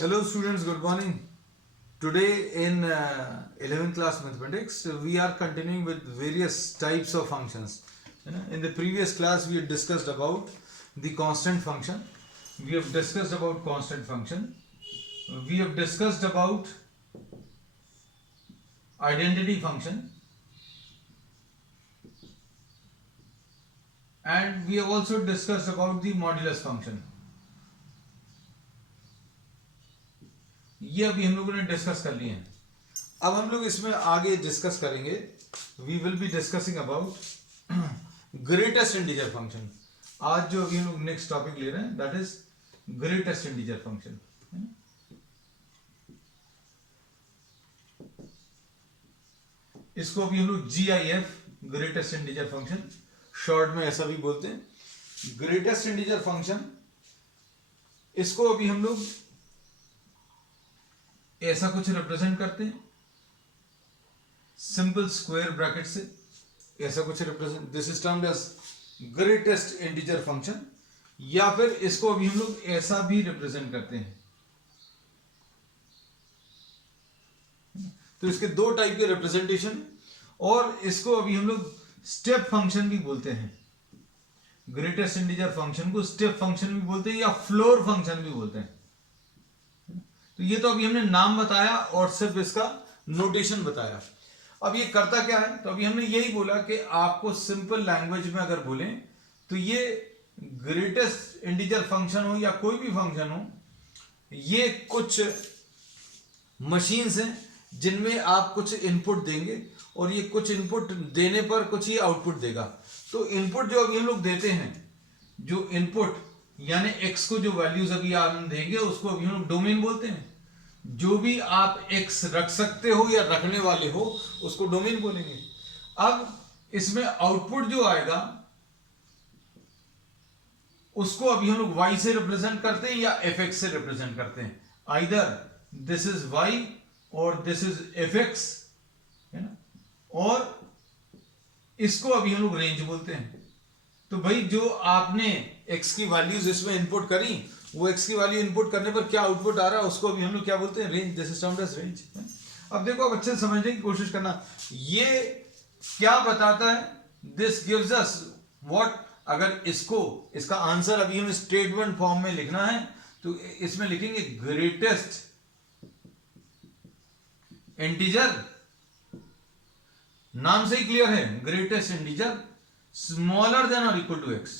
Hello students, good morning. Today in 11th class mathematics, we are continuing with various types of functions. In the previous class, we had discussed about the constant function. We have discussed about constant function. We have discussed about identity function. And we have also discussed about the modulus function. ये अभी हम लोगों ने discuss कर लिए हैं. अब हम लोग इसमें आगे डिस्कस करेंगे. We will be discussing about greatest integer function. आज जो अभी हम लोग नेक्स्ट टॉपिक ले रहे हैं that is greatest integer function. इसको अभी हम लोग GIF greatest integer function short में ऐसा भी बोलते हैं. ग्रेटेस्ट इंटीजर फंक्शन इसको अभी हम लोग ऐसा कुछ रिप्रेजेंट करते हैं सिंपल स्क्वायर ब्रैकेट से. ऐसा कुछ represent, this is termed as greatest integer function. या फिर इसको अभी हम लोग ऐसा भी रिप्रेजेंट करते हैं. तो इसके दो टाइप के रिप्रेजेंटेशन. और इसको अभी हम लोग स्टेप फंक्शन भी बोलते हैं. ग्रेटेस्ट इंटीजर फंक्शन को स्टेप फंक्शन भी बोलते हैं या फ्लोर फंक्शन भी बोलते हैं. तो ये तो अभी हमने नाम बताया और सिर्फ इसका नोटेशन बताया. अब ये करता क्या है, तो अभी हमने यही बोला कि आपको सिंपल लैंग्वेज में अगर बोलें तो ये ग्रेटेस्ट इंटीजर फंक्शन हो या कोई भी फंक्शन हो, ये कुछ मशीन्स हैं जिनमें आप कुछ इनपुट देंगे और ये कुछ इनपुट देने पर कुछ ही आउटपुट देगा. तो इनपुट जो अभी हम लोग देते हैं, जो इनपुट यानी x को जो वैल्यूज अभी आप देंगे उसको अभी हम लोग डोमेन बोलते हैं. जो भी आप x रख सकते हो या रखने वाले हो उसको डोमेन बोलेंगे. अब इसमें आउटपुट जो आएगा उसको अभी हम लोग y से रिप्रेजेंट करते हैं या fx से रिप्रेजेंट करते हैं. आइदर दिस इज y और दिस इज fx, है ना. और इसको अभी हम लोग रेंज बोलते हैं. तो भाई जो आपने x की वैल्यूज इसमें इनपुट करी, वो x की वैल्यू इनपुट करने पर क्या आउटपुट आ रहा है उसको अभी हम लोग क्या बोलते हैं, range. This is termed as range. अब देखो, अब अच्छे से समझने की कोशिश करना. ये क्या बताता है, दिस गिव्स अस व्हाट. अगर इसका आंसर अभी हमें स्टेटमेंट फॉर्म में लिखना है तो इसमें लिखेंगे ग्रेटेस्ट इंटीजर. नाम से ही क्लियर है, ग्रेटेस्ट इंटीजर स्मॉलर देन और इक्वल टू x.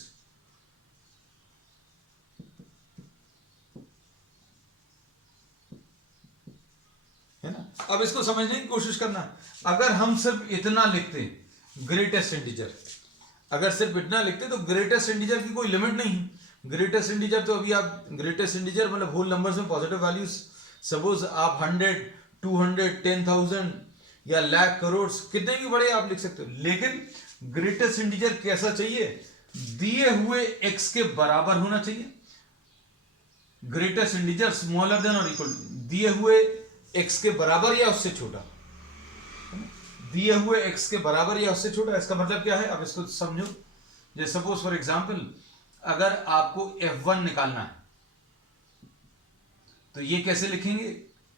है ना. अब इसको समझने की कोशिश करना. अगर हम सिर्फ इतना लिखते ग्रेटेस्ट इंटीजर, अगर सिर्फ इतना लिखते तो ग्रेटेस्ट इंटीजर की कोई लिमिट नहीं. ग्रेटेस्ट इंटीजर तो अभी आप ग्रेटेस्ट इंटीजर मतलब होल नंबर्स में पॉजिटिव वैल्यूज, सपोज आप 100, 200, 10,000 या लाख, करोड़, कितने भी बड़े आप लिख सकते हो. लेकिन ग्रेटेस्ट इंटीजर कैसा चाहिए, दिए हुए x के बराबर होना चाहिए. ग्रेटेस्ट इंटीजर स्मॉलर देन और इक्वल टू, दिए हुए x के बराबर या उससे छोटा. दिए हुए x के बराबर या उससे छोटा. इसका मतलब क्या है, अब इसको समझो. जैसे सपोज फॉर एग्जांपल अगर आपको f1 निकालना है तो ये कैसे लिखेंगे,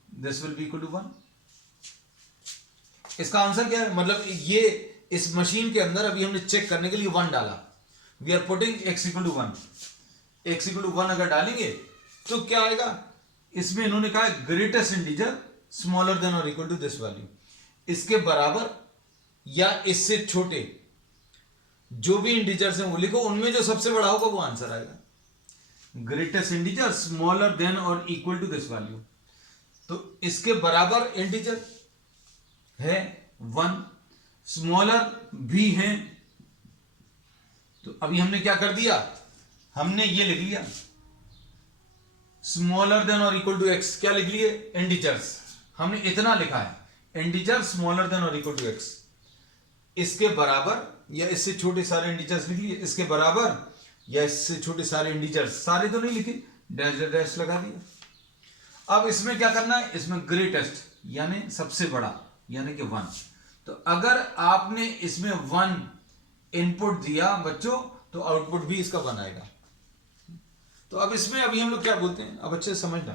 this will be equal to 1. इसका आंसर क्या है, मतलब ये इस मशीन के अंदर अभी हमने चेक करने के लिए 1 डाला. We are putting x equal to 1. x equal to 1 अगर डालेंगे तो क्या आएगा, इसमें इन्होंने कहा ग्रेटेस्ट इंटीजर स्मॉलर देन और इक्वल टू दिस वैल्यू. इसके बराबर या इससे छोटे जो भी इंटीजर्स हैं वो लिखो, उनमें जो सबसे बड़ा होगा वो आंसर आएगा. ग्रेटेस्ट इंटीजर स्मॉलर देन और इक्वल टू दिस वैल्यू. तो इसके बराबर इंटीजर है 1, स्मॉलर भी है. तो अभी हमने क्या कर दिया, हमने ये लिख लिया स्मॉलर देन और इक्वल टू x. क्या लिख लिए, इंटीजर्स. हमने इतना लिखा है, इंटीजर स्मॉलर देन और इक्वल टू x. इसके बराबर या इससे छोटे सारे इंटीजर्स लिख लिए. इसके बराबर या इससे छोटे सारे इंटीजर्स, सारे तो नहीं लिखे, डैश डैश लगा दिया. अब इसमें क्या करना है, इसमें ग्रेटेस्ट यानी सबसे बड़ा यानी कि 1. तो अगर आपने इसमें 1 इनपुट दिया बच्चों तो आउटपुट भी इसका 1 आएगा. तो अब इसमें अभी हम लोग क्या बोलते हैं, अब अच्छे से समझना.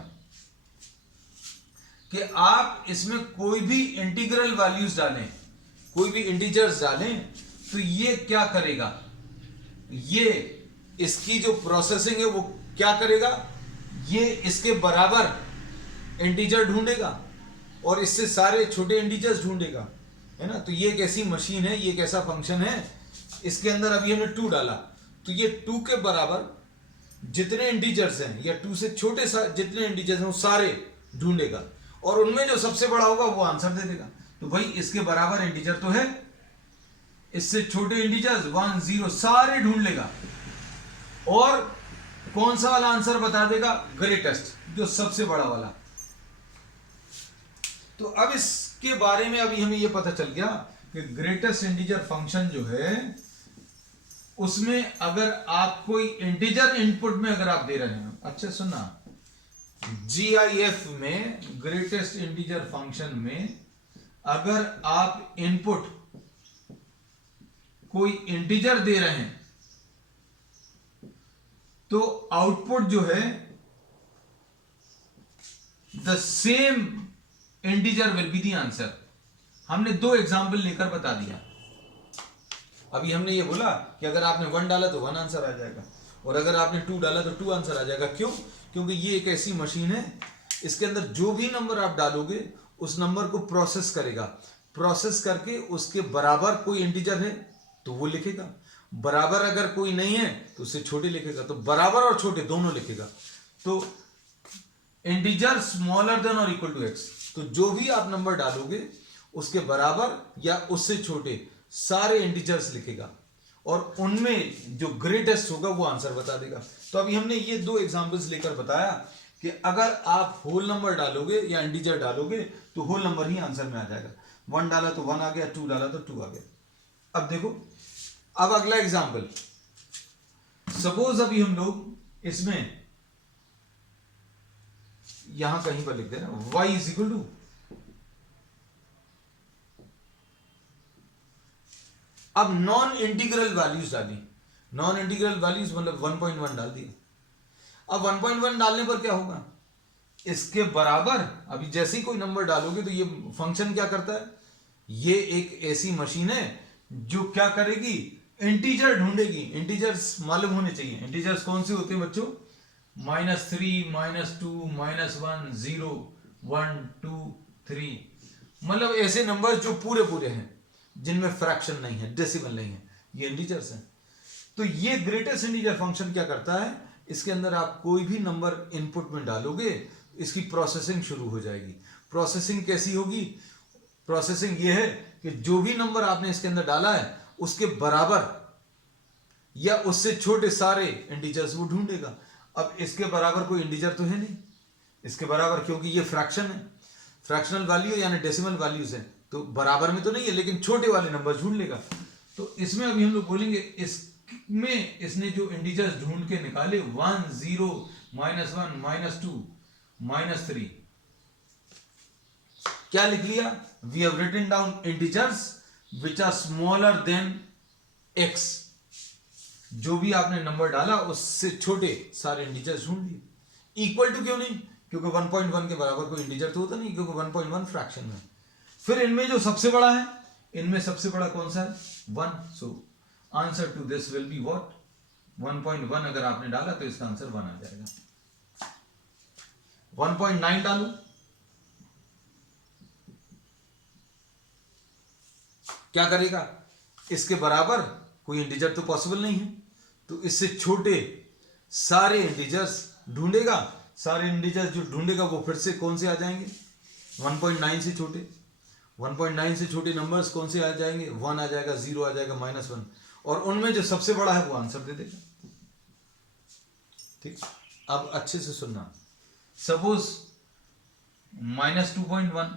कि आप इसमें कोई भी इंटीग्रल वैल्यूज डालें, कोई भी इंटीजर्स डालें, तो ये क्या करेगा, ये इसकी जो प्रोसेसिंग है वो क्या करेगा, ये इसके बराबर इंटीजर ढूंढेगा और इससे सारे छोटे इंटीजर्स ढूंढेगा, है ना। तो ये एक ऐसी मशीन है, ये एक ऐसा फंक्शन है, इसके अंदर अभी हमने 2 डाला, तो ये 2 के बराबर जितने इंटीजर्स हैं या 2 से छोटे जितने इंटीजर्स हैं वो सारे ढूंढेगा और उनमें जो सबसे बड़ा होगा वो आंसर दे देगा। तो भाई इसके बराबर इंटीजर तो है, इससे छोटे इंटीजर्स 1 0 सारे ढूंढ लेगा और कौन सा वाला आंसर बता देगा, ग्रेटेस्ट, जो सबसे बड़ा वाला। तो अब इसके बारे में अभी हमें यह पता चल गया कि ग्रेटेस्ट इंटीजर फंक्शन जो है उसमें अगर आप कोई इंटीजर इनपुट में अगर आप दे रहे हैं, अच्छा सुनना, GIF में ग्रेटेस्ट इंटीजर फंक्शन में अगर आप इनपुट कोई इंटीजर दे रहे हैं तो आउटपुट जो है the same integer will be the answer. हमने 2 एग्जाम्पल लेकर बता दिया। अभी हमने ये बोला कि अगर आपने 1 डाला तो 1 आंसर आ जाएगा और अगर आपने 2 डाला तो 2 आंसर आ जाएगा। क्यों? क्योंकि ये एक ऐसी मशीन है, इसके अंदर जो भी नंबर आप डालोगे उस नंबर को प्रोसेस करेगा, प्रोसेस करके उसके बराबर कोई इंटीजर है तो वो लिखेगा, बराबर अगर कोई नहीं है तो उससे छोटे लिखेगा, तो बराबर और छोटे दोनों लिखेगा। तो इंटीजर स्मॉलर देन और इक्वल टू x, तो जो भी आप नंबर डालोगे उसके बराबर या उससे छोटे सारे इंटीजर्स लिखेगा और उनमें जो ग्रेटेस्ट होगा वो आंसर बता देगा। तो अभी हमने ये 2 एग्जांपल्स लेकर बताया कि अगर आप होल नंबर डालोगे या इंटीजर डालोगे तो होल नंबर ही आंसर में आ जाएगा। 1 डाला तो 1 आ गया, 2 डाला तो 2 आ गया। अब देखो, अब अगला एग्जांपल, सपोज अभी हम लोग इसमें यहां कहीं पर लिख देना y इज इक्वल टू, अब नॉन इंटीग्रल वैल्यूज डाली, नॉन इंटीग्रल वैल्यूज मतलब 1.1 डाल दिया। अब 1.1 डालने पर क्या होगा, इसके बराबर अभी जैसे ही कोई नंबर डालोगे तो ये फंक्शन क्या करता है, ये एक ऐसी मशीन है जो क्या करेगी, इंटीजर ढूंढेगी। इंटीजर्स मालूम होने चाहिए, इंटीजर्स कौन से होते हैं बच्चों, -3 -2 -1 0 1 2 3, मतलब ऐसे नंबर जो पूरे पूरे हैं जिनमें फ्रैक्शन नहीं है, डेसिमल नहीं है, ये इंटीजर्स हैं। तो ये ग्रेटेस्ट इंटीजर फंक्शन क्या करता है, इसके अंदर आप कोई भी नंबर इनपुट में डालोगे इसकी प्रोसेसिंग शुरू हो जाएगी। प्रोसेसिंग कैसी होगी, प्रोसेसिंग ये है कि जो भी नंबर आपने इसके अंदर डाला है उसके बराबर या उससे छोटे सारे इंटीजर्स वो ढूंढेगा। अब इसके बराबर कोई इंटीजर तो है नहीं इसके बराबर, क्योंकि ये फ्रैक्शन है, फ्रैक्शनल वैल्यू यानी डेसिमल वैल्यूज है, तो बराबर में तो नहीं है, लेकिन छोटे वाले नंबर ढूंढ लेगा। तो इसमें अभी हम लोग बोलेंगे इसमें इसने जो इंटीजर्स ढूंढ के निकाले 1 0 -1 -2 -3, क्या लिख लिया, we have written down integers which are smaller than x, जो भी आपने नंबर डाला उससे छोटे सारे इंटीजर्स ढूंढ लिए। इक्वल टू क्यों नहीं, क्योंकि 1.1 के बराबर कोई इंटीजर तो होता नहीं, क्योंकि 1.1 फ्रैक्शन में। फिर इनमें जो सबसे बड़ा है, इनमें सबसे बड़ा कौन सा है, 1, so answer to this will be what, 1.1 अगर आपने डाला तो इसका आंसर 1 आ जाएगा। 1.9 डालो, क्या करेगा, इसके बराबर कोई इंटीजर तो पॉसिबल नहीं है, तो इससे छोटे सारे इंटीजर्स ढूंढेगा, सारे इंटीजर्स जो ढूंढेगा वो फिर से कौन से आ जाएंगे, 1.9 से छोटे। 1.9 से छोटे नंबर्स कौन से आ जाएंगे, 1 आ जाएगा, 0 आ जाएगा, -1, और उनमें जो सबसे बड़ा है वो आंसर दे देगा। ठीक, अब अच्छे से सुनना, सपोज -2.1,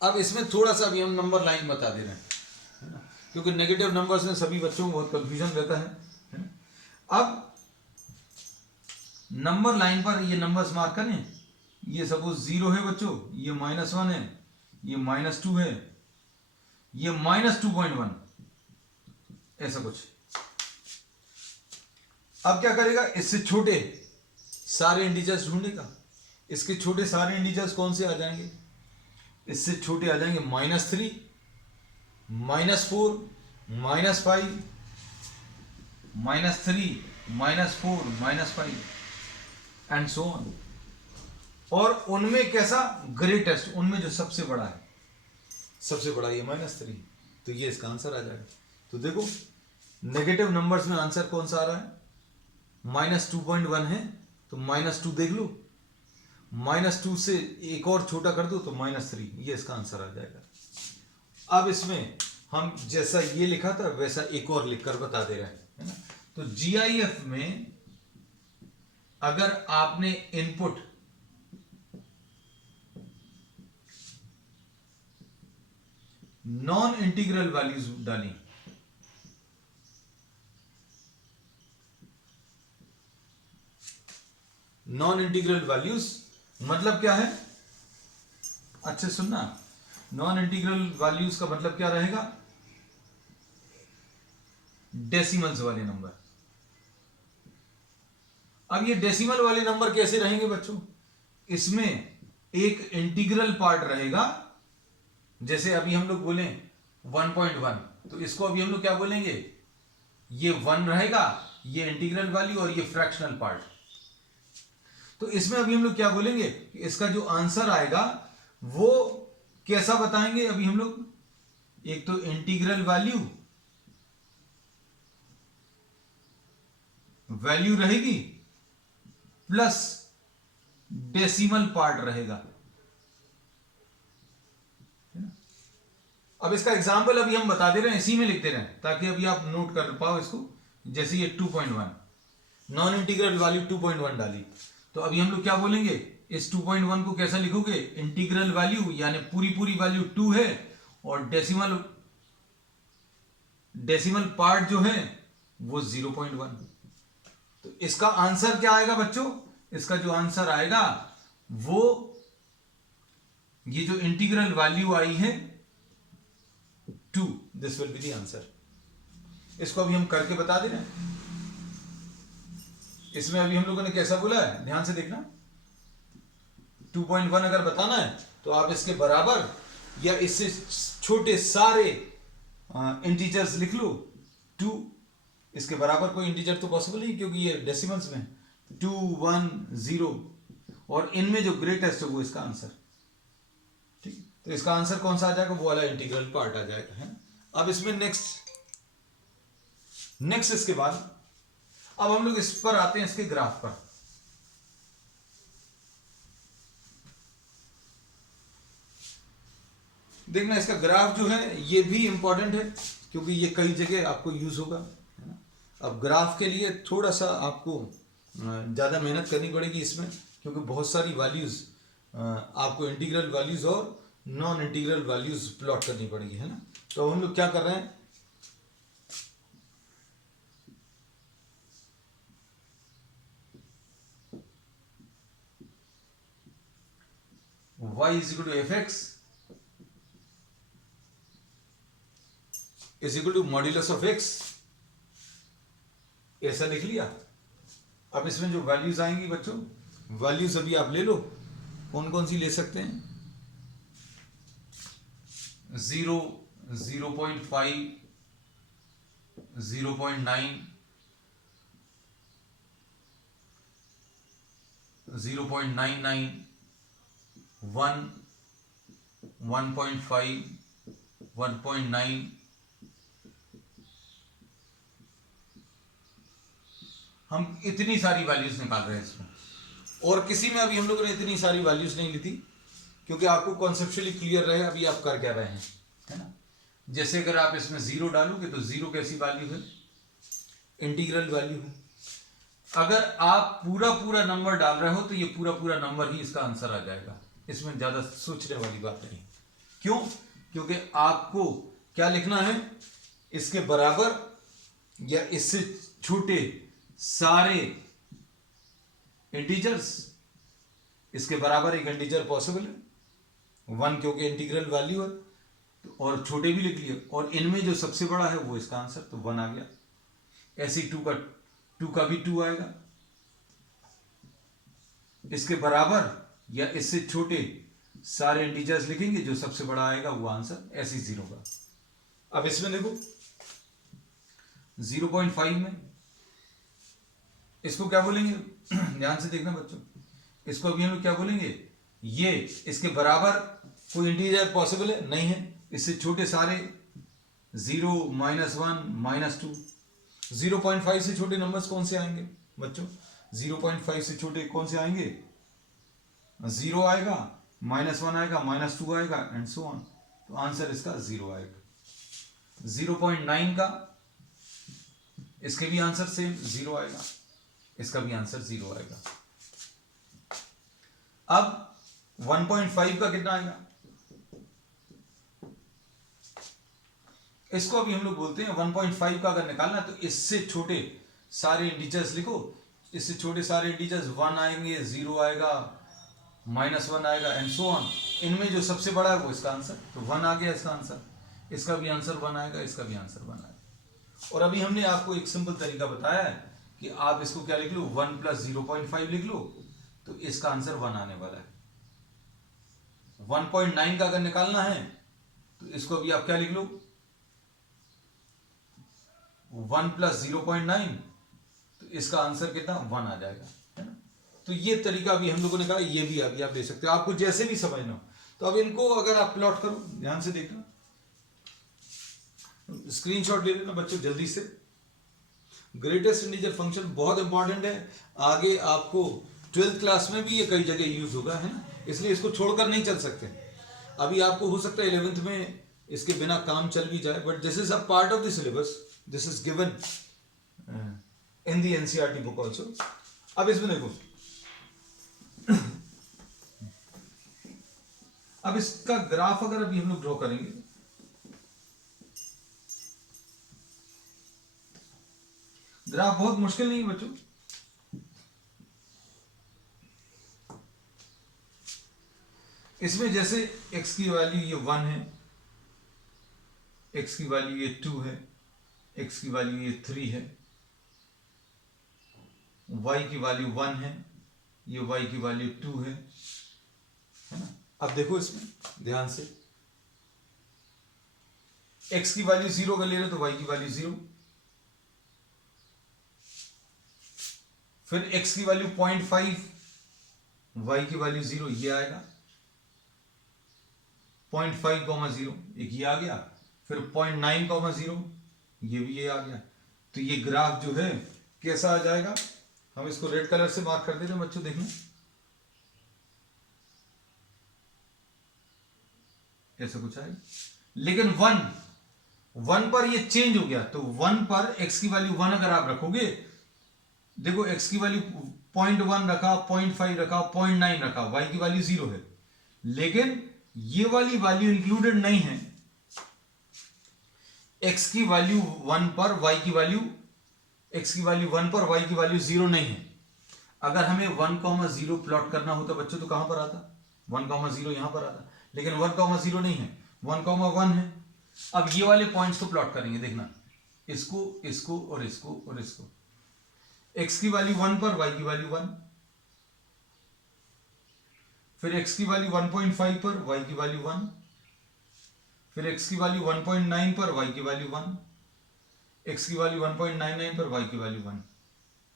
अब इसमें थोड़ा सा भी हम नंबर लाइन बता दे रहे हैं, क्योंकि नेगेटिव नंबर्स में सभी बच्चों को बहुत कंफ्यूजन रहता है। अब नंबर लाइन पर ये नंबर्स मार्क करें, ये सपोज 0 है बच्चों, ये -1 है, ये -2 है, ये -2.1, ऐसा कुछ। अब क्या करेगा, इससे छोटे सारे इंटीजर्स ढूंढने का। इसके छोटे सारे इंटीजर्स कौन से आ जाएंगे? इससे छोटे आ जाएंगे -3, -4, -5, -3, -4, -5 एंड सो ऑन। और उनमें कैसा ग्रेटेस्ट, उनमें जो सबसे बड़ा है, सबसे बड़ा ये -3, तो ये इसका आंसर आ जाएगा। तो देखो नेगेटिव नंबर्स में आंसर कौन सा आ रहा है? -2.1 है तो -2 देख लो, -2 से एक और छोटा कर दो तो -3, ये इसका आंसर आ जाएगा। अब इसमें हम जैसा ये लिखा था वैसा एक और लिखकर बता दे रहे हैं, है ना। तो GIF में अगर आपने इनपुट नॉन इंटीग्रल वैल्यूज डाली, नॉन इंटीग्रल वैल्यूज मतलब क्या है? अच्छे सुनना, नॉन इंटीग्रल वैल्यूज का मतलब क्या रहेगा? डेसिमल्स वाले नंबर। अब ये डेसिमल वाले नंबर कैसे रहेंगे बच्चों? इसमें एक इंटीग्रल पार्ट रहेगा, जैसे अभी हम लोग बोले 1.1, तो इसको अभी हम लोग क्या बोलेंगे? ये 1 रहेगा, ये इंटीग्रल वैल्यू और ये फ्रैक्शनल पार्ट। तो इसमें अभी हम लोग क्या बोलेंगे? इसका जो आंसर आएगा वो कैसा बताएंगे अभी हम लोग? एक तो इंटीग्रल वैल्यू रहेगी प्लस डेसिमल पार्ट रहेगा। अब इसका एग्जाम्पल अभी हम बता दे रहे हैं, इसी में लिखते रहे ताकि अभी आप नोट कर पाओ इसको। जैसे ये 2.1, नॉन इंटीग्रल वैल्यू 2.1 डाली, तो अभी हम लोग क्या बोलेंगे? इस 2.1 को कैसा लिखोगे? इंटीग्रल वैल्यू यानी पूरी वैल्यू 2 है और डेसिमल पार्ट जो है वो 0.1। तो इसका आंसर क्या आएगा बच्चों? इसका जो आंसर आएगा वो ये जो इंटीग्रल वैल्यू आई है 2, this will be the answer. इसको अभी हम करके बता दे रहे हैं। इसमें अभी हम लोगों ने कैसा बोला है, ध्यान से देखना। 2.1 अगर बताना है तो आप इसके बराबर या इससे छोटे सारे इंटीजर्स लिख लो। 2 इसके बराबर कोई इंटीजर तो पॉसिबल नहीं, क्योंकि ये डेसिमल्स में 2, 1, 0, और इनमें जो ग्रेटेस्ट है वो इसका आंसर। ठीक, तो इसका आंसर कौन सा आ जाएगा? वो वाला इंटीग्रल पार्ट आ जाएगा, है। अब इसमें नेक्स्ट इसके बाद अब हम लोग इस पर आते हैं, इसके ग्राफ पर। देखना इसका ग्राफ जो है ये भी इंपॉर्टेंट है, क्योंकि ये कई जगह आपको यूज होगा, है ना। अब ग्राफ के लिए थोड़ा सा आपको ज़्यादा मेहनत करनी पड़ेगी इसमें, क्योंकि बहुत सारी वैल्यूज आपको इंटीग्रल वैल्यूज और नॉन इंटीग्रल वैल्यूज प्लॉट करनी पड़ेगी, है ना। तो हम लोग क्या कर रहे हैं, y is equal to fx is equal to modulus of x, ऐसा लिख लिया। अब इसमें जो वैल्यूज आएंगी बच्चों, वैल्यूज अभी आप ले लो, कौन कौन सी ले सकते हैं? 0, 0.5, 0.9, 0.99, 1, 1.5, 1.9, हम इतनी सारी वैल्यूज निकाल रहे हैं इसमें, और किसी में अभी हम लोगों ने इतनी सारी वैल्यूज नहीं ली थी, क्योंकि आपको कॉन्सेप्चुअली क्लियर रहे अभी आप कर क्या रहे हैं, है ना। जैसे अगर आप इसमें 0 डालोगे तो 0 कैसी वैल्यू है? इंटीग्रल वैल्यू है। अगर आप पूरा नंबर डाल रहे हो तो ये पूरा नंबर ही इसका आंसर आ जाएगा, इसमें ज्यादा सोचने वाली बात नहीं। क्यों? क्योंकि आपको क्या लिखना है? इसके बराबर या इससे छोटे सारे इंटीजर्स, इसके बराबर एक इंटीजर पॉसिबल है 1, क्योंकि इंटीग्रल वैल्यू है, और छोटे भी लिख लिए, और इनमें जो सबसे बड़ा है वो इसका आंसर, तो 1 आ गया। ऐसे 2 का भी 2 आएगा, इसके बराबर या इससे छोटे सारे इंटीजर्स लिखेंगे, जो सबसे बड़ा आएगा वो आंसर ऐसे ही 0 का। अब इसमें देखो 0.5 में इसको क्या बोलेंगे, ध्यान से देखना बच्चों, इसको अभी हम लोग क्या बोलेंगे, ये इसके बराबर कोई इंटीजर पॉसिबल है नहीं है, इससे छोटे सारे 0, -1, -2। 0.5 से छोटे नंबर्स कौन से आएंगे बच्चों, 0.5 से छोटे कौन से आएंगे, 0 आएगा, -1 आएगा, -2 आएगा एंड सो ऑन। तो आंसर इसका 0 आएगा। 0.9 का इसके भी आंसर सेम 0 आएगा, इसका भी आंसर 0 आएगा। अब 1.5 का कितना आएगा, इसको अभी हम लोग बोलते हैं 1.5 का अगर निकालना तो इससे छोटे सारे इंटीजर्स लिखो, इससे छोटे सारे इंटीजर्स 1 आएंगे, 0 आएगा, -1 आएगा एंड सो ऑन। इनमें जो सबसे बड़ा है वो इसका आंसर, तो 1 आ गया इसका आंसर, इसका भी आंसर 1 आएगा, इसका भी आंसर 1 आएगा। और अभी हमने आपको एक सिंपल तरीका बताया है कि आप इसको क्या लिख लो, 1 + 0.5 लिख लो, तो इसका आंसर 1 आने वाला है। 1.9 का अगर निकालना है तो इसको अभी आप क्या लिख लो, 1 + 0.9, तो इसका आंसर कितना 1 आ जाएगा, है ना। तो ये तरीका अभी हम लोगों ने कहा, ये भी अभी आप दे सकते हो, आपको जैसे भी समझना हो। तो अब इनको अगर आप प्लॉट करो, ध्यान से देखना, स्क्रीनशॉट ले लेना बच्चों जल्दी से। ग्रेटेस्ट इंटीजर फंक्शन बहुत इंपॉर्टेंट है, आगे आपको 12th क्लास में भी ये कई जगह यूज होगा, है ना, इसलिए इसको छोड़कर नहीं चल सकते। अभी आपको हो सकता है 11th में इसके बिना काम चल भी जाए, but this is a part of the syllabus, this is given in the NCERT book also. अब इसमें देखो, अब इसका ग्राफ अगर अभी हम लोग ड्रॉ करेंगे, ग्राफ बहुत मुश्किल नहीं है बच्चों। इसमें जैसे x की वैल्यू ये 1 है, x की वैल्यू ये 2 है, x की वैल्यू ये 3 है, y की वैल्यू 1 है, ये y की वैल्यू 2 है ना। अब देखो इसमें ध्यान से, x की वैल्यू 0 अगर ले रहे तो y की वैल्यू 0, फिर x की वैल्यू 0.5, y की वैल्यू 0, ये आएगा 0.5, एक ये आ गया, फिर 0.9, ये भी ये आ गया। तो ये ग्राफ जो है कैसा आ जाएगा, हम इसको रेड कलर से मार्क कर देते हैं बच्चों, देखना ऐसा कुछ आएगा। लेकिन 1 पर ये चेंज हो गया, तो 1 पर x की वैल्यू 1 अगर आप रखोगे, देखो x की वैल्यू 0.1 रखा, 0.5 रखा, 0.9 रखा, y की वैल्यू 0 है, लेकिन ये वाली वैल्यू इंक्लूडेड नहीं है। x की वैल्यू 1 पर y की वैल्यू, x की वैल्यू 1 पर y की वैल्यू 0 नहीं है। अगर हमें 1,0 प्लॉट करना होता बच्चों तो कहां पर आता, 1,0 यहां पर आता, लेकिन 1,0 नहीं है, 1,1 है। अब ये वाले पॉइंट्स को प्लॉट करेंगे, देखना, इसको, इसको और इसको और इसको। x की वैल्यू 1 पर y की वैल्यू 1, फिर x की वैल्यू 1.5 पर y की वैल्यू 1, फिर x की वैल्यू 1.9 पर y की वैल्यू 1, x की वैल्यू 1.99 पर y की वैल्यू 1।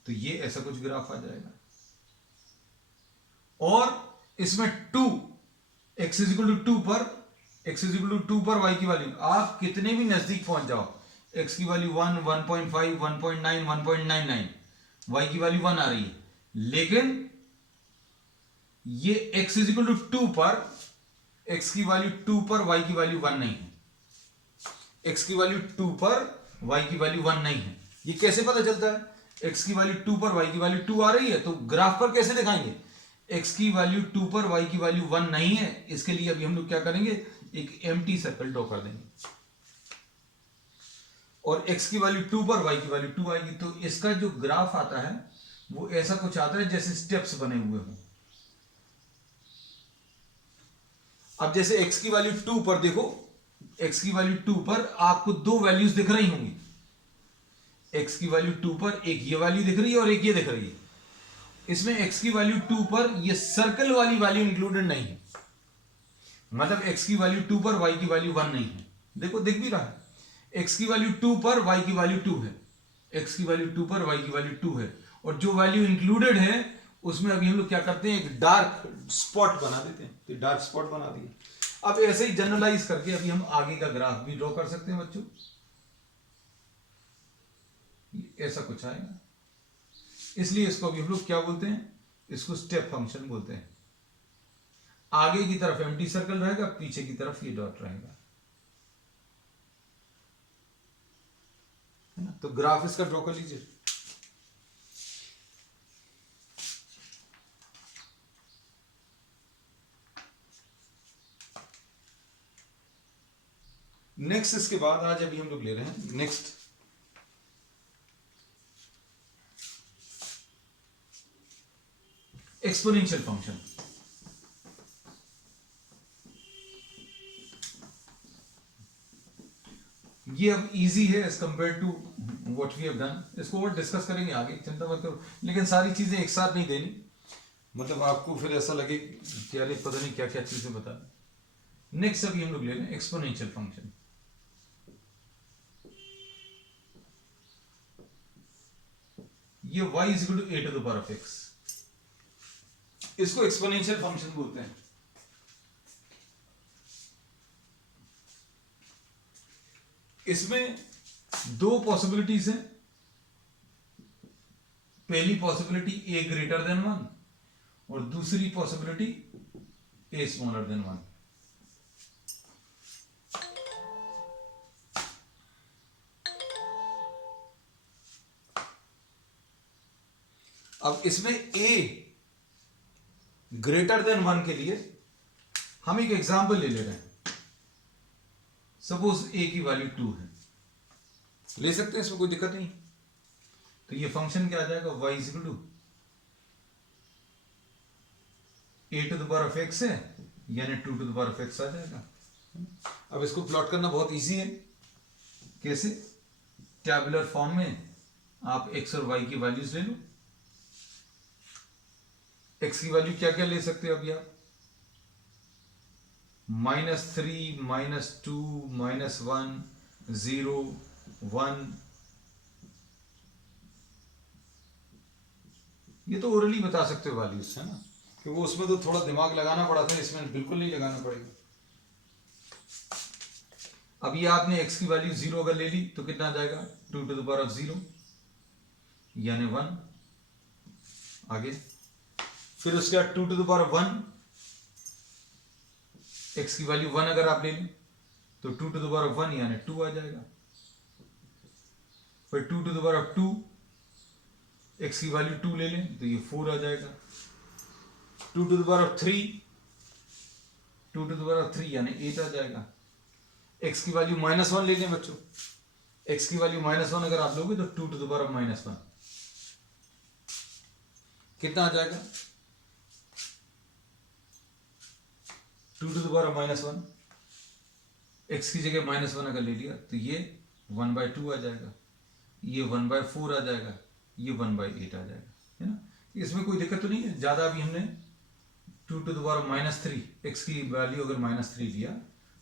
तो ये ऐसा कुछ ग्राफ आ जाएगा। और इसमें 2, x = 2 पर, x = 2 पर y की वैल्यू, आप कितने भी नजदीक पहुंच जाओ, x की वैल्यू 1, 1.5, 1.9, 1.99, y की वैल्यू 1 आ रही है, लेकिन ये x = 2 पर, x की वैल्यू 2 पर y की वैल्यू 1 नहीं है, x की वैल्यू 2 पर y की वैल्यू 1 नहीं है। ये कैसे पता चलता है, x की वैल्यू 2 पर y की वैल्यू 2 आ रही है, तो ग्राफ पर कैसे दिखाएंगे, x की वैल्यू 2 पर y की वैल्यू 1 नहीं है, इसके लिए अभी हम लोग क्या करेंगे, एक एम्प्टी सर्कल ड्रॉ कर देंगे, और x की वैल्यू 2 पर y की वैल्यू 2 आएगी। तो इसका जो ग्राफ आता है वो ऐसा कुछ आता है जैसे स्टेप्स बने हुए हों। अब जैसे x की वैल्यू 2 पर देखो, x की वैल्यू 2 पर आपको दो वैल्यूज दिख रही होंगी, x की वैल्यू 2 पर एक ये वैल्यू दिख रही है और एक ये दिख रही है, इसमें x की वैल्यू 2 पर ये सर्कल वाली वैल्यू इंक्लूडेड नहीं है, मतलब x की वैल्यू 2 पर y की वैल्यू 1 नहीं है। देखो दिख भी रहा है, x की वैल्यू 2 पर y की वैल्यू 2 है, x की वैल्यू 2 पर y की वैल्यू 2 है, और जो वैल्यू इंक्लूडेड है उसमें अभी हम लोग क्या करते हैं, एक डार्क स्पॉट बना देते हैं। तो डार्क स्पॉट बना दिए। अब ऐसे ही जनरलाइज करके अभी हम आगे का ग्राफ भी ड्रॉ कर सकते हैं बच्चों। ऐसा कुछ आएगा, इसलिए इसको अभी हम लोग क्या बोलते हैं, इसको स्टेप फंक्शन बोलते हैं। आगे की तरफ एम्प्टी सर्कल रहेगा, पीछे की तरफ ये डॉट रहेगा, है ना। तो ग्राफ इसका ड्रॉ कर लीजिए। नेक्स्ट इसके बाद आज अभी हम लोग ले रहे हैं नेक्स्ट एक्सपोनेंशियल फंक्शन। ये अब इजी है as compare to what we have done. इसको और डिस्कस करेंगे आगे, चिंता मत करो, लेकिन सारी चीजें एक साथ नहीं देनी, मतलब आपको फिर ऐसा लगे कि अरे पता नहीं क्या क्या चीजें बता। नेक्स्ट अभी हम लोग ले रहे हैं एक्सपोनेंशियल फंक्शन। ये y is equal to a to the power of x, इसको एक्सपोनेंशियल फंक्शन बोलते हैं। इसमें दो पॉसिबिलिटीज हैं। पहली पॉसिबिलिटी a ग्रेटर देन 1 और दूसरी पॉसिबिलिटी a स्मॉलर देन 1। अब इसमें a ग्रेटर देन 1 के लिए हम एक एग्जांपल ले रहे हैं। सपोज a की वैल्यू 2 है, ले सकते हैं, इसमें कोई दिक्कत नहीं। तो ये फंक्शन क्या आ जाएगा, y is equal to a to the power of x है, यानी 2 to the power of x आ जाएगा। अब इसको प्लॉट करना बहुत इजी है। कैसे, टैबुलर फॉर्म में आप x और y की वैल्यूज ले लो। x की वैल्यू क्या क्या ले सकते हो अभी आप, -3, -2, -1, 0, 1। ये तो ओरली बता सकते हो वैल्यूज, है ना, क्योंकि उसमें तो थोड़ा दिमाग लगाना पड़ा था, इसमें बिल्कुल नहीं लगाना पड़ेगा। अब ये आपने x की वैल्यू 0 अगर ले ली तो कितना आ जाएगा, 2 टू द पावर ऑफ 0 यानी 1। आगे फिर उसके बाद 2 to the power of 1, x की वैल्यू 1 अगर आप ले लें तो 2 टू द पावर ऑफ 1 यानी 2 आ जाएगा। फिर 2 to the power of 2, x की वैल्यू 2 ले लें तो ये 4 आ जाएगा। 2 to the power of 3, 2 to the power of 3 यानी 8 आ जाएगा। x की वैल्यू -1 ले लें बच्चों, x की वैल्यू -1 अगर आप लोगे तो 2 टू द पावर ऑफ -1 कितना आ जाएगा, 2 to the power of -1। x की जगह -1 अगर ले लिया तो ये 1/2 आ जाएगा, ये 1/4 आ जाएगा, ये 1/8 आ जाएगा, है ना। इसमें कोई दिक्कत तो नहीं है ज्यादा। अभी हमने 2 to the power of -3, x की वैल्यू अगर -3 लिया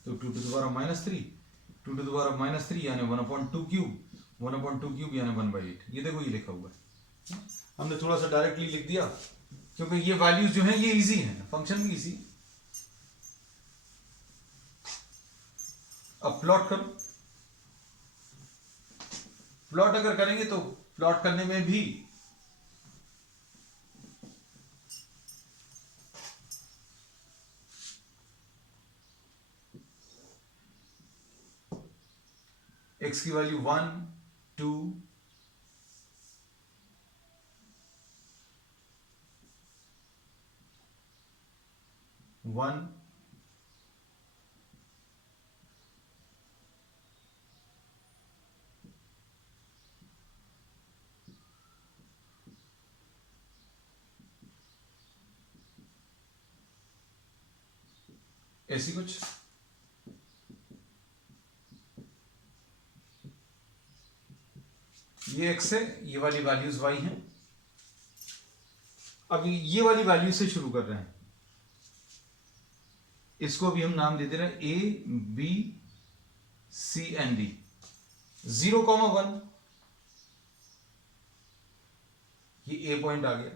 तो 2 to the power of -3, 2 to the power of -3 यानी 1/2 क्यूब, 1/2 क्यूब यानी 1/8। ये देखो ये लिखा हुआ है, हमने थोड़ा सा डायरेक्टली लिख दिया क्योंकि ये वैल्यूज जो है ये इजी है, फंक्शन भी इजी। अब प्लॉट करो। प्लॉट अगर करेंगे तो प्लॉट करने में भी x की वैल्यू 1, 2, 1, ऐसी कुछ। ये x है, ये वाली वैल्यूज y हैं। अब ये वाली वैल्यू से शुरू कर रहे हैं, इसको भी हम नाम दे दे रहे हैं A B C and D. 0,1 ये ए पॉइंट आ गया,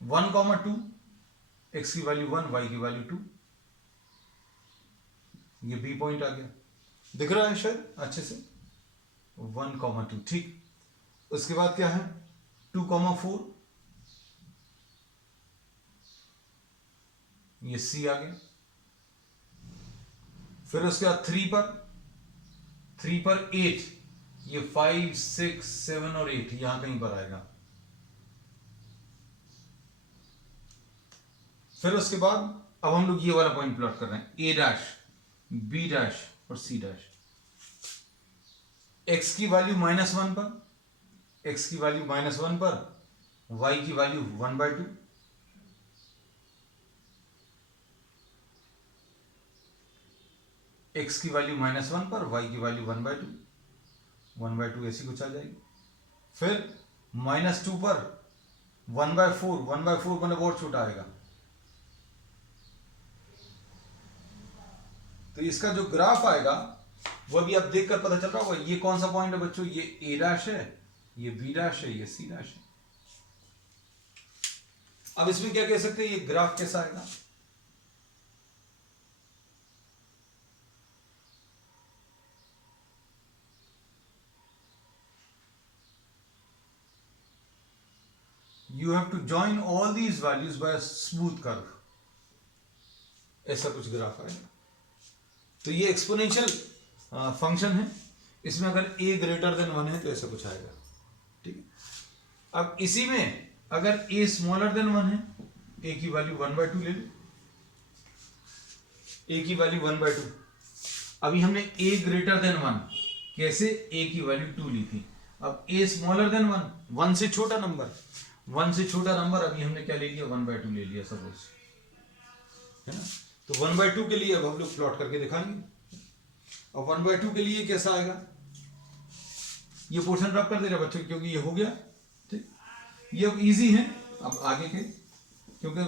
1,2 एक्स की वैल्यू 1 वाई की वैल्यू 2, ये बी पॉइंट आ गया, दिख रहा है शायद अच्छे से, 1,2 ठीक। उसके बाद क्या है 2,4 ये सी आ गया। फिर उसके बाद 3 पर 8, ये 5 6 7 और 8 यहां कहीं पर आएगा। फिर उसके बाद अब हम लोग ये वाला पॉइंट प्लॉट कर रहे हैं, ए डैश बी डैश और सी डैश। एक्स की वैल्यू -1 पर, एक्स की वैल्यू -1 पर, वाई की वैल्यू 1/2, एक्स की वैल्यू -1 पर, वाई की वैल्यू 1/2 ऐसी कुछ आ जाएगी। फिर -2 पर 1/4 मतलब और छोटा आएगा। तो इसका जो ग्राफ आएगा वो भी आप देखकर पता चल रहा होगा, ये कौन सा पॉइंट है बच्चों, ये ए डैश है, ये बी डैश है, ये सी डैश है। अब इसमें क्या कह सकते हैं, ये ग्राफ कैसा आएगा, you have to join all these values by a smooth curve, ऐसा कुछ ग्राफ आएगा। तो ये एक्सपोनेंशियल फंक्शन है, इसमें अगर a ग्रेटर देन 1 है तो ऐसा कुछ आएगा, ठीक है। अब इसी में अगर a स्मॉलर देन 1 है, a की वैल्यू 1/2 ले लो, a की वैल्यू 1/2। अभी हमने a ग्रेटर देन 1 कैसे, a की वैल्यू 2 ली थी। अब a स्मॉलर देन 1, 1 से छोटा नंबर, 1 से छोटा नंबर अभी हमने क्या ले लिया, 1/2 ले लिया सपोज, है ना। तो 1/2 के लिए अब हम लोग प्लॉट करके दिखाएंगे। और 1/2 के लिए कैसा आएगा, ये पोर्शन रब कर दे रहा बच्चों क्योंकि ये हो गया, ठीक। ये अब इजी है अब आगे के, क्योंकि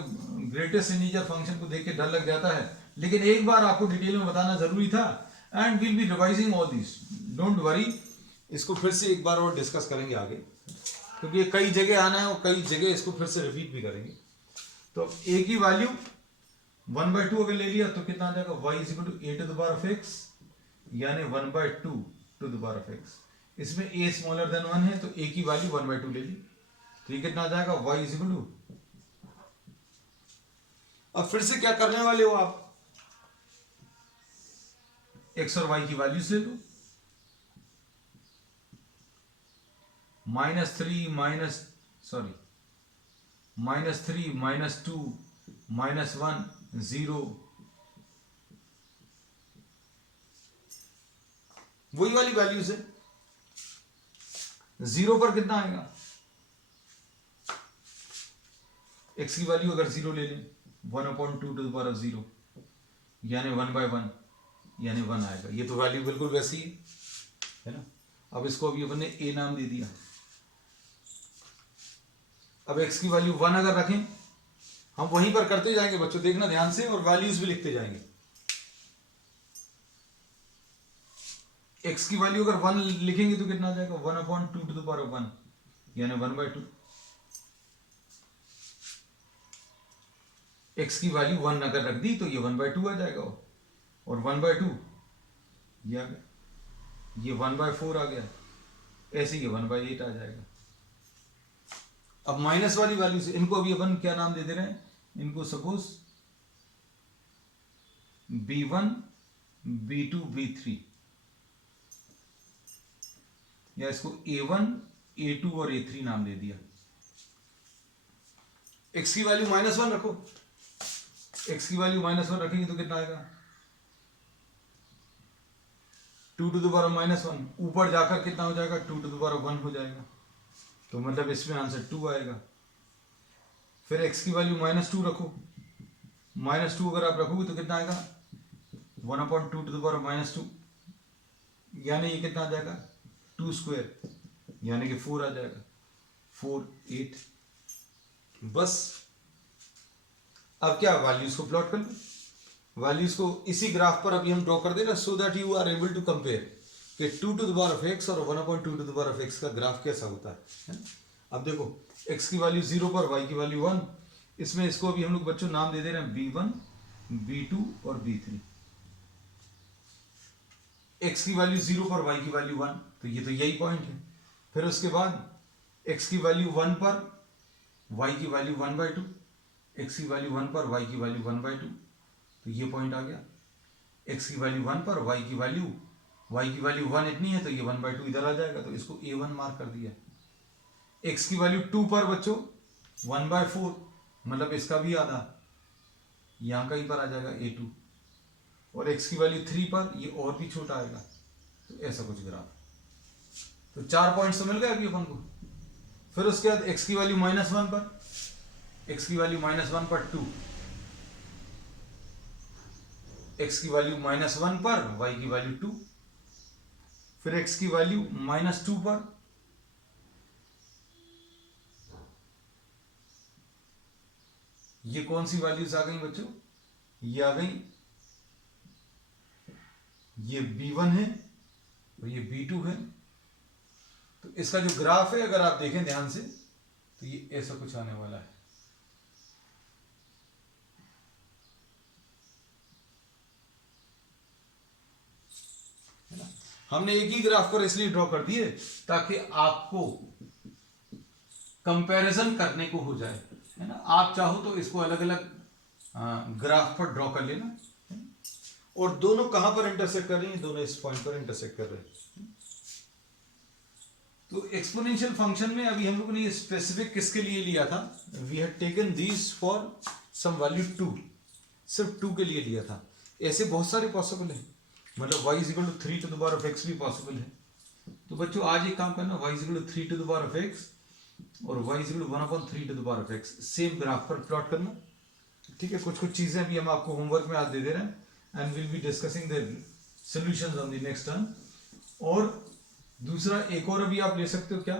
ग्रेटेस्ट इंटीजर फंक्शन को देख के डर लग जाता है, लेकिन एक बार आपको डिटेल में बताना जरूरी था। And will be revising all this, don't worry, इसको फिर से एक बार और डिस्कस करेंगे आगे, क्योंकि कई जगह आना है और कई जगह इसको फिर से रिपीट भी करेंगे। तो a की वैल्यू 1/2 अगर ले लिया तो कितना आ जाएगा, y is equal to a to the power of x, यानी 1/2 to the power of x। इसमें a स्मॉलर देन 1 है तो a की वैल्यू 1/2 ले ली, तो ये कितना आ जाएगा, y इज इक्वल टू। अब फिर से क्या करने वाले हो आप, x और y की वैल्यूज ले लो, -3 -2 -1 0, वही वाली वैल्यूज है। 0 पर कितना आएगा, x की वैल्यू अगर 0 ले लें, 1/2 टू द पावर ऑफ 0 यानी 1/1 यानी 1 आएगा। ये तो वैल्यू बिल्कुल वैसी है ना। अब इसको अभी अपन ने a नाम दे दिया। अब x की वैल्यू 1 अगर रखें, हम वहीं पर करते जाएंगे बच्चों, देखना ध्यान से, और वैल्यूज भी लिखते जाएंगे। x की वैल्यू अगर 1 लिखेंगे तो कितना आ जाएगा, 1/2 टू द पावर ऑफ 1 यानी 1/2। x की वैल्यू 1 अगर रख दी तो ये 1/2 आ जाएगा, और 1/2 ये आ गया, ये 1/4 आ गया, ऐसे ये 1/8 आ जाएगा। अब माइनस वाली वैल्यू से इनको अभी अपन क्या नाम दे दे रहे हैं, इनको सपोज b1 b2 b3, या इसको a1 a2 और a3 नाम दे दिया। x की वैल्यू -1 रखो, x की वैल्यू -1 रखेंगे तो कितना आएगा, 2 टू द पावर -1, ऊपर जाकर कितना हो जाएगा, 2 टू द पावर 1 हो जाएगा, तो मतलब इसमें आंसर 2 आएगा। फिर x की वैल्यू -2 रखो, -2 अगर आप रखोगे तो कितना आएगा, 1/2 टू द पावर -2 यानी ये कितना आ जाएगा, 2 स्क्वायर यानी कि 4 आ जाएगा, 4 8। बस अब क्या वैल्यूज को प्लॉट कर लो, वैल्यूज को इसी ग्राफ पर अभी हम ड्रॉ कर देना, so that you are able to compare कि 2 to the power of x और 1/2 to the power of x का ग्राफ कैसा होता है ना? अब देखो x की वैल्यू 0 पर, y की वैल्यू 1, इसमें इसको अभी हम लोग बच्चों नाम दे दे रहे हैं b1, b2 और b3। x की वैल्यू 0 पर, y की वैल्यू 1, तो ये तो यही पॉइंट है। फिर उसके बाद x की वैल्यू 1 पर, y की वैल्यू 1/2, x की वैल्यू 1 पर, y की वैल्यू 1/2, तो ये पॉइंट आ गया। x की वैल्यू 1 पर, y की वैल्यू 1 इतनी है, तो ये 1/2 इधर आ जाएगा, तो इसको a1 मार्क कर दिया। x की वैल्यू 2 पर बच्चों 1/4, मतलब इसका भी आधा यहाँ कहीं पर आ जाएगा a2, और x की वैल्यू 3 पर ये और भी छोटा आएगा, तो ऐसा कुछ ग्राफ। तो 4 पॉइंट्स तो मिल गए अभी अपन को। फिर उसके बाद x की वैल्यू -1 पर, x की वैल्यू -1 पर 2, x की वैल्यू -1 पर, y की वैल्यू 2, फिर x की वैल्यू -2 पर, ये कौन सी वैल्यूज आ गई बच्चों, ये आ गई, ये b1 है और ये b2 है। तो इसका जो ग्राफ है अगर आप देखें ध्यान से, तो ये ऐसा कुछ आने वाला है। हमने एक ही ग्राफ पर इसलिए ड्रॉ कर दिए ताकि आपको कंपैरिजन करने को हो जाए, है ना। आप चाहो तो इसको अलग अलग ग्राफ पर ड्रॉ कर लेना, और दोनों कहां पर इंटरसेक्ट कर रही हैं, दोनों इस पॉइंट पर इंटरसेक्ट कर रहे हैं। तो एक्सपोनेंशियल फंक्शन में अभी हम लोगों ने ये स्पेसिफिक किसके लिए लिया था, we had taken this for some value 2, सिर्फ 2 के लिए लिया था। ऐसे बहुत सारे पॉसिबल है, मतलब y is equal to 3 to the power of x भी पॉसिबल है। तो बच्चों आज एक काम करना, y is equal to 3 to the power of x और y is equal to 1/3 to the power of x same graph पर प्लॉट करना, ठीक है। कुछ कुछ चीजें भी हम आपको होमवर्क में आज दे दे रहे हैं, and will be discussing the solutions on the next term. और दूसरा एक और अभी आप ले सकते हो, क्या,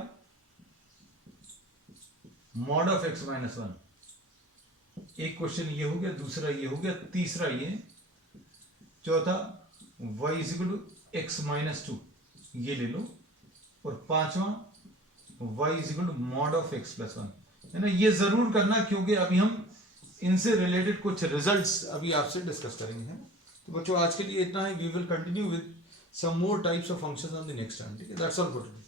मॉड ऑफ x माइनस 1। एक क्वेश्चन ये हो गया, दूसरा ये हो गया, तीसरा ये, चौथा y is equal to x minus 2, ये ले लो, और पांचवा y is equal to mod of x plus 1, है ना। ये जरूर करना, क्योंकि अभी हम इनसे रिलेटेड कुछ रिजल्ट्स अभी आपसे डिस्कस करेंगे। तो बच्चों आज के लिए इतना है, we will continue with some more types of functions on the next time. That's all for today.